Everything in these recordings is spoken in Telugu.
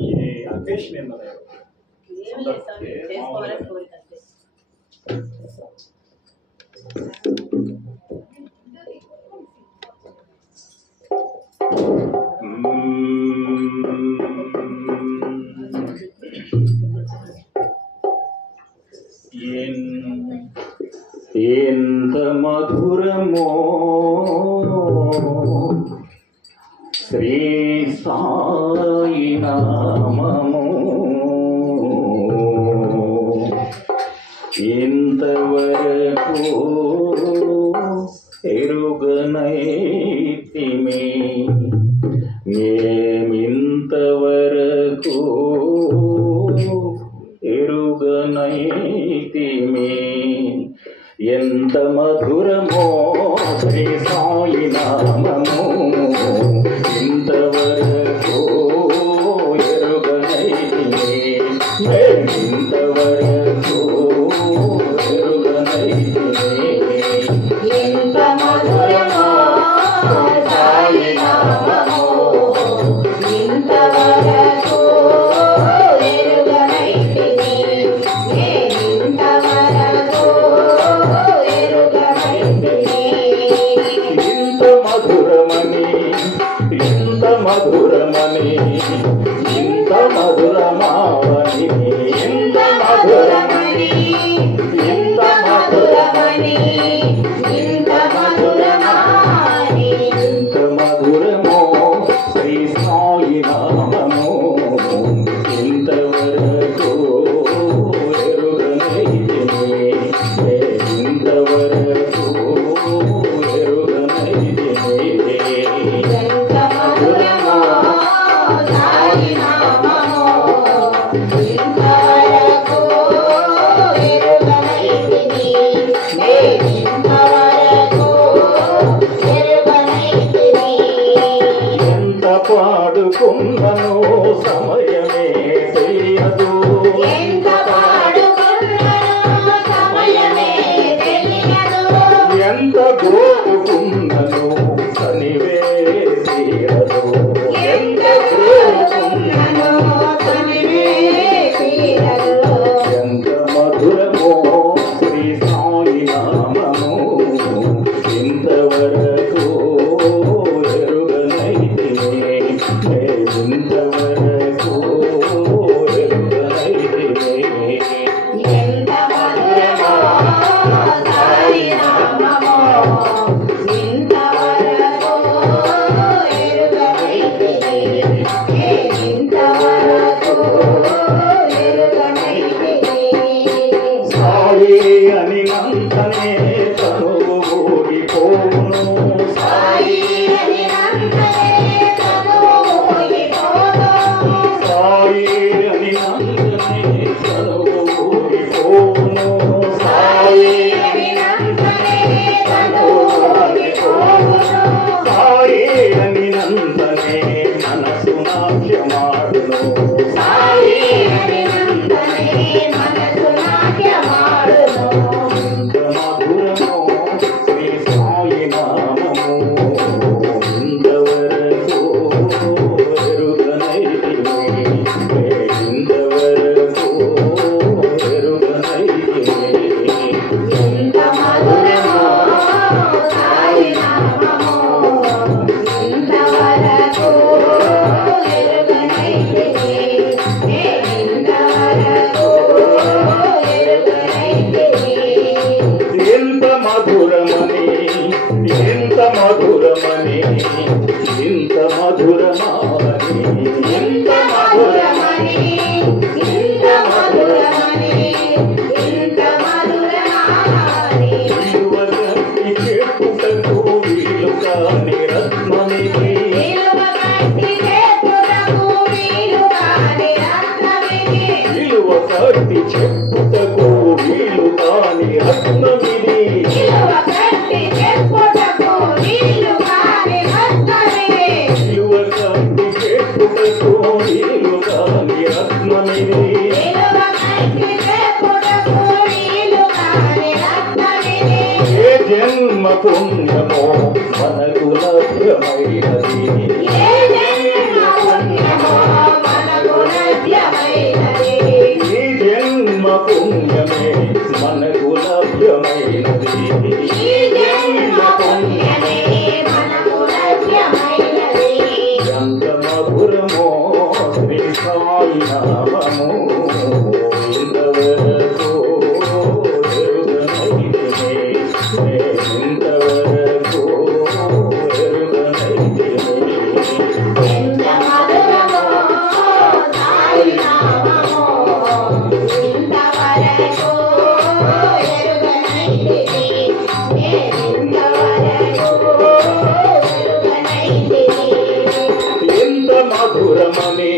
ఇది అకేషన్ ఏంటంటే ఎంత మధురమో శ్రీ సాయి నామము, ఇంతవరకు ఎరుగనైతిమి మేమింతవరకు ఎరుగనైతిమి. ఎంత మధురమో శ్రీ సాయి నామము, ఇంతవరకు ఎరుగనైతిమి మేమింతవరకు ఎరుగనైతిమి. ఎంత మధురమో సాయి నామము, ఇంతవరకు ఎరుగనైతిమి మేమింతవరకు ఎరుగనైతిమి. ఇంత మధురమని ఇంత మధురమని ఇంత మధురమావని ఇంత మధురమని ఇంత మధురమని ఇంత మధురమని ఎంత మధురమో శ్రీ సాయి నామము, ఇంతవరకు ఎరుగనైతిమి ఇంతవరకు ఎరుగనైతిమి. ఎంత మధురమో సాయి నామము, ఇంతవరకు ఎరుగనైతిమి మేమింతవరకు ఎరుగనైతిమి. ఎంత పాడుకున్నను సమయమే తెలియదు, ఎంత పాడుకున్నను సమయమే తెలియదు, ఎంత గోరుకున్నను తనివే తీరదు, ఎంత కోరుకున్నను తనివే తీరదు. ఎంత మధురమో శ్రీ సాయి నామము, ఇంతవరకు ఎరుగనైతిమి మేమింతవరకు ఎరుగనైతిమి. ఎంత మధురమో సాయి నామము, ఇంతవరకు ఎరుగనైతిమి మేమింతవరకు ఎరుగనైతిమి. సాయి అని నంతనే తనువు ఊడిపోవును, సాయి అని నంతనే తనువు ఊగిపోను, సాయి అని నంతనే తనువు ఊడిపోవును, సాయి అని నంతనే తనువు ఊగిపోను, సాయి అని నంతనే మనసు నాట్యమాడును, సాయి అని నంతనే మనసు నాట్యమాడును. ఎంత మధురమో శ్రీ సాయి నామము, ఇంతవరకు ఎరుగనైతిమి ఇంతవరకు ఎరుగనైతిమి. ఎంత మధురమో సాయి నామము, ఇంతవరకు ఎరుగనైతిమి మేమింతవరకు ఎరుగనైతిమి. ఎంత మధురమని ఎంత మధురమని ఇంత మధురమావని ఇంత మధురమని ఇంత మధురమని ఇంత మధురమని విలువగట్టి చెప్పుటకు వీలు కాని రత్నమిది, విలువ కట్టి చేతులకు వీలు కాని రత్నమిది, విలువ కట్టి చెప్పుటకు వీలు కాని రత్నమిది, విలువ కట్టి చెప్పుటకు వీలు కాని రత్నమిది, విలువ కట్టి సాయి నామము ఇంతవరకు ఎరుగనైతినే ఇంతవరకు ఎరుగనైతినే ఎంత మధురమో సాయి నామము ఇంతవరకు ఎరుగనైతిని ఎంత మధురమని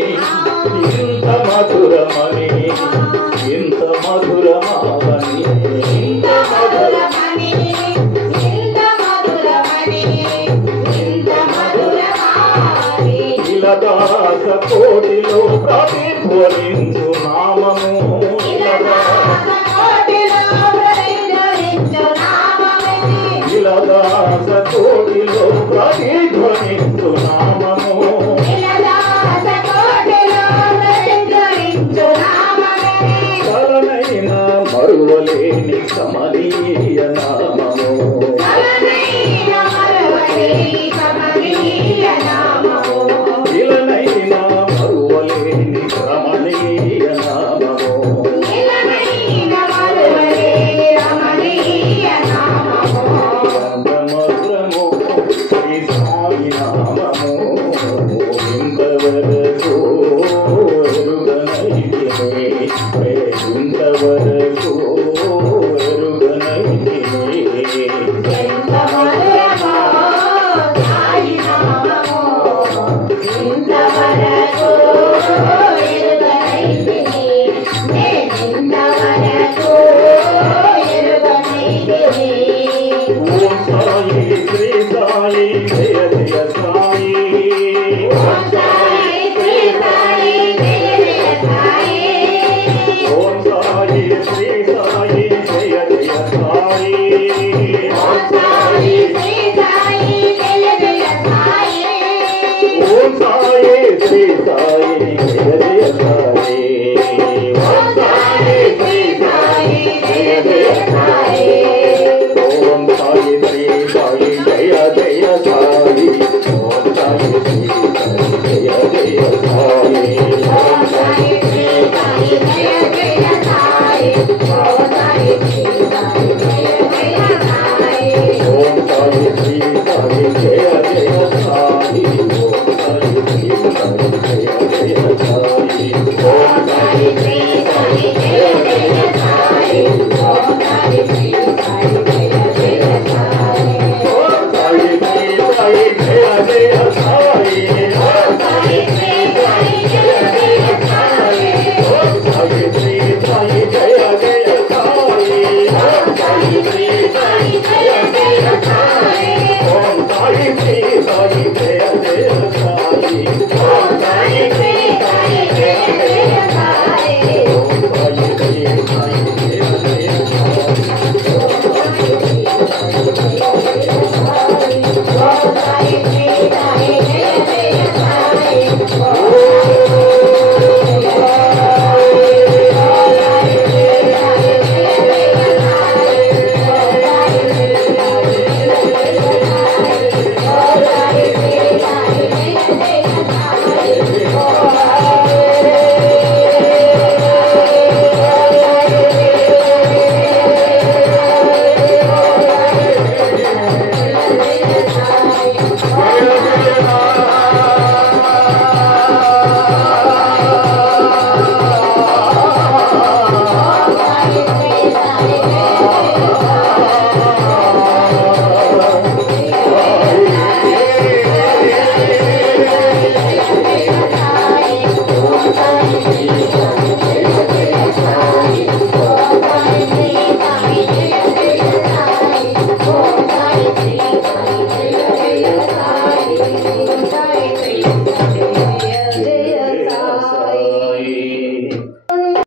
ఇంత మధురమని ఇంత మధురమావని ఇంత మధురమని ఇంత మధురమని ఇంత మధురమని ఇలదాస కోటిలో ప్రతిధ్వనించు నామము ఇలదాస కోటిలో ప్రతిధ్వనించు నామమిది ఇలదాస కోటిలో ప్రతిధ్వనించు నామము ఇలదాస కోటిలో ప్రతిధ్వనించు నామమిది కలనైన మరువలేని కమనీయ నామము కలనైన మరువలేని కమనీయ నామము ఇలనైన మరువలేని రమణీయ నామము ఇలనైన మరువలేని రమణీయ నామము మధురము శ్రీ సాయి నామము ఇంతవరకు ఎరుగనైతినే ఇంతవరకు ఎరుగనైతినే ఎంత మధురమో సాయి నామము ఇంతవరకు ఎరుగనైతిని నేనింతవరకు ఎరుగనైతిని ఓం సాయి శ్రీ సాయి జయ జయ సాయి ఓం సాయి శ్రీ సాయి జయ జయ సాయి ఓం సాయి శ్రీ సాయి జయ జయ సాయి ఓం సాయి శ్రీ సాయి జయ జయ సాయి ఓం సాయి శ్రీ సాయి జయ జయ సాయి ఓం సాయి శ్రీ సాయి జయ జయ సాయి ఓం సాయి శ్రీ సాయి జయ జయ సాయి ఓం సాయి శ్రీ సాయి జయ జయ సాయి ఓం సాయి శ్రీ సాయి జయ జయ సాయి ఓం సాయి శ్రీ సాయి జయ జయ సాయి ఓం సాయి శ్రీ సాయి జయ జయ సాయి ఓం సాయి శ్రీ సాయి